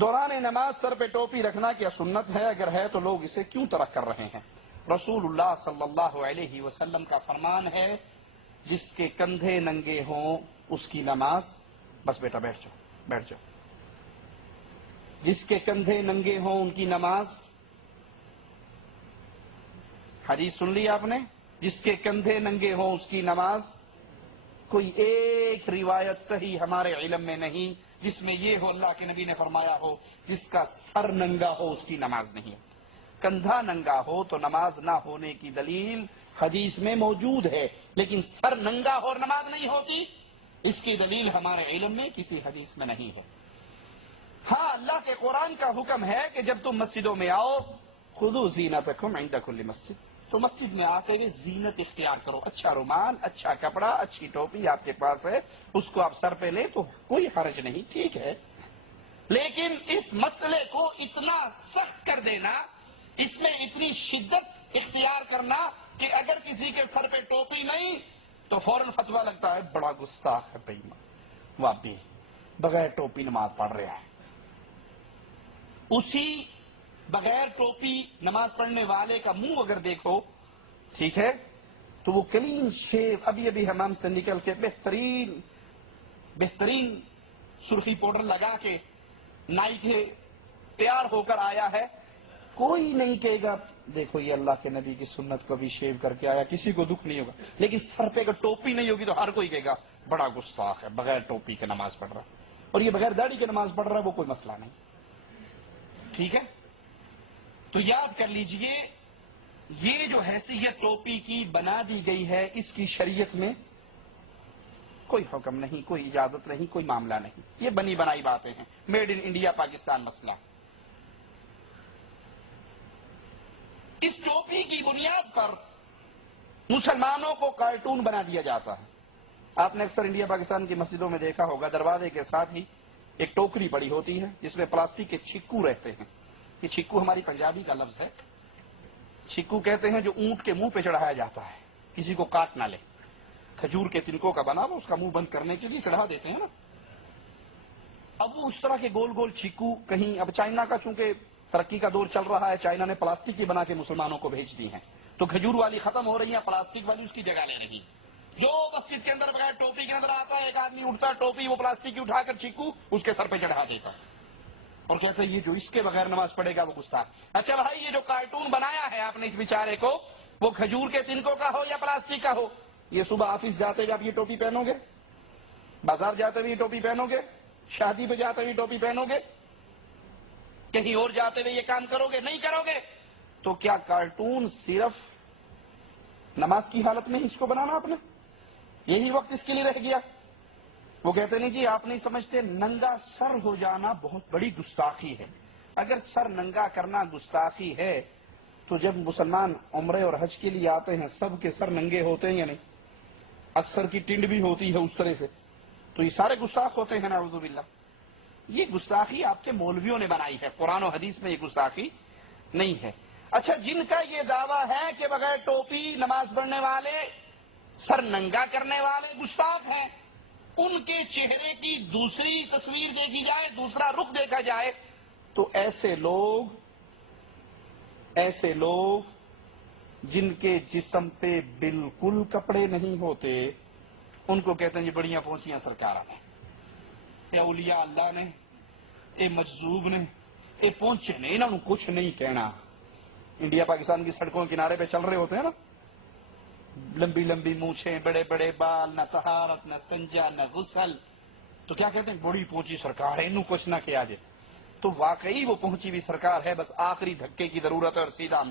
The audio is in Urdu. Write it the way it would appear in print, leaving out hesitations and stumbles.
دوران نماز سر پہ ٹوپی رکھنا کیا سنت ہے؟ اگر ہے تو لوگ اسے کیوں ترک کر رہے ہیں؟ رسول اللہ صلی اللہ علیہ وسلم کا فرمان ہے، جس کے کندھے ننگے ہوں اس کی نماز، بس بیٹا بیٹھ جاؤ بیٹھ جاؤ، جس کے کندھے ننگے ہوں ان کی نماز، حدیث سن لی آپ نے، جس کے کندھے ننگے ہوں اس کی نماز۔ کوئی ایک روایت صحیح ہمارے علم میں نہیں جس میں یہ ہو اللہ کے نبی نے فرمایا ہو جس کا سر ننگا ہو اس کی نماز نہیں ہے۔ کندھا ننگا ہو تو نماز نہ ہونے کی دلیل حدیث میں موجود ہے، لیکن سر ننگا ہو اور نماز نہیں ہوتی، اس کی دلیل ہمارے علم میں کسی حدیث میں نہیں ہے۔ ہاں، اللہ کے قرآن کا حکم ہے کہ جب تم مسجدوں میں آؤ، خذوا زینتکم عند کل مسجد، تو مسجد میں آتے ہوئے زینت اختیار کرو، اچھا رومال، اچھا کپڑا، اچھی ٹوپی آپ کے پاس ہے، اس کو آپ سر پہ لیں تو کوئی حرج نہیں، ٹھیک ہے۔ لیکن اس مسئلے کو اتنا سخت کر دینا، اس میں اتنی شدت اختیار کرنا کہ اگر کسی کے سر پہ ٹوپی نہیں تو فوراً فتویٰ لگتا ہے بڑا گستاخ ہے، بےایمان، واپی بغیر ٹوپی نماز پڑھ رہا ہے۔ اسی بغیر ٹوپی نماز پڑھنے والے کا منہ اگر دیکھو، ٹھیک ہے، تو وہ کلین شیو، ابھی ابھی حمام سے نکل کے بہترین سرخی پاؤڈر لگا کے نائی کے تیار ہو کر آیا ہے، کوئی نہیں کہے گا دیکھو یہ اللہ کے نبی کی سنت کو بھی شیو کر کے آیا، کسی کو دکھ نہیں ہوگا۔ لیکن سر پہ اگر ٹوپی نہیں ہوگی تو ہر کوئی کہے گا بڑا گستاخ ہے، بغیر ٹوپی کے نماز پڑھ رہا، اور یہ بغیر داڑھی کے نماز پڑھ رہا ہے، وہ کوئی مسئلہ نہیں، ٹھیک ہے۔ تو یاد کر لیجئے، یہ جو حیثیت ٹوپی کی بنا دی گئی ہے، اس کی شریعت میں کوئی حکم نہیں، کوئی اجازت نہیں، کوئی معاملہ نہیں، یہ بنی بنائی باتیں ہیں، میڈ ان انڈیا پاکستان مسئلہ۔ اس ٹوپی کی بنیاد پر مسلمانوں کو کارٹون بنا دیا جاتا ہے۔ آپ نے اکثر انڈیا پاکستان کی مسجدوں میں دیکھا ہوگا، دروازے کے ساتھ ہی ایک ٹوکری پڑی ہوتی ہے جس میں پلاسٹک کے چھکو رہتے ہیں۔ یہ چھکو ہماری پنجابی کا لفظ ہے، چھکو کہتے ہیں جو اونٹ کے منہ پہ چڑھایا جاتا ہے، کسی کو کاٹ نہ لے، کھجور کے تنکوں کا بنا، وہ اس کا منہ بند کرنے کے لیے چڑھا دیتے ہیں نا۔ اب وہ اس طرح کے گول گول چھکو کہیں، اب چائنا کا چونکہ ترقی کا دور چل رہا ہے، چائنا نے پلاسٹک کی بنا کے مسلمانوں کو بھیج دی ہیں، تو کھجور والی ختم ہو رہی ہیں، پلاسٹک والی اس کی جگہ لے رہی۔ جو مسجد کے اندر بغیر ٹوپی کے نظر آتا ہے، ایک آدمی اٹھتا ٹوپی وہ پلاسٹک کی اٹھا کر چھکو اس کے سر پہ چڑھا دیتا اور کہتے ہیں یہ جو اس کے بغیر نماز پڑھے گا وہ گستاخ۔ اچھا بھائی، یہ جو کارٹون بنایا ہے آپ نے اس بیچارے کو، وہ کھجور کے تنکوں کا ہو یا پلاسٹک کا ہو، یہ صبح آفس جاتے ہوئے آپ یہ ٹوپی پہنو گے؟ بازار جاتے ہوئے یہ ٹوپی پہنو گے؟ شادی پہ جاتے ہوئے ٹوپی پہنو گے؟ کہیں اور جاتے ہوئے یہ کام کرو گے؟ نہیں کرو گے۔ تو کیا کارٹون صرف نماز کی حالت میں اس کو بنانا آپ نے؟ یہی وقت اس کے لیے رہ گیا؟ وہ کہتے نہیں جی آپ نہیں سمجھتے، ننگا سر ہو جانا بہت بڑی گستاخی ہے۔ اگر سر ننگا کرنا گستاخی ہے تو جب مسلمان عمرے اور حج کے لیے آتے ہیں سب کے سر ننگے ہوتے ہیں یا نہیں؟ اکثر کی ٹنڈ بھی ہوتی ہے اس طرح سے، تو یہ سارے گستاخ ہوتے ہیں نعوذ باللہ۔ یہ گستاخی آپ کے مولویوں نے بنائی ہے، قرآن و حدیث میں یہ گستاخی نہیں ہے۔ اچھا، جن کا یہ دعویٰ ہے کہ بغیر ٹوپی نماز پڑھنے والے، سر ننگا کرنے والے گستاخ ہیں، ان کے چہرے کی دوسری تصویر دیکھی جائے، دوسرا رخ دیکھا جائے، تو ایسے لوگ جن کے جسم پہ بالکل کپڑے نہیں ہوتے، ان کو کہتے ہیں یہ بڑیاں پہنچیاں سرکاراں نے، اے اولیاء اللہ نے، اے مجذوب نے، اے پہنچے نے، انہوں نے کچھ نہیں کہنا۔ انڈیا پاکستان کی سڑکوں کے کنارے پہ چل رہے ہوتے ہیں نا، لمبی لمبی مونچھیں، بڑے بڑے بال، نہ طہارت نہ استنجا نہ غسل، تو کیا کہتے ہیں بڑی پہنچی سرکار ہے، انہوں کچھ نہ کیا جائے۔ تو واقعی وہ پہنچی بھی سرکار ہے، بس آخری دھکے کی ضرورت ہے اور سیدھا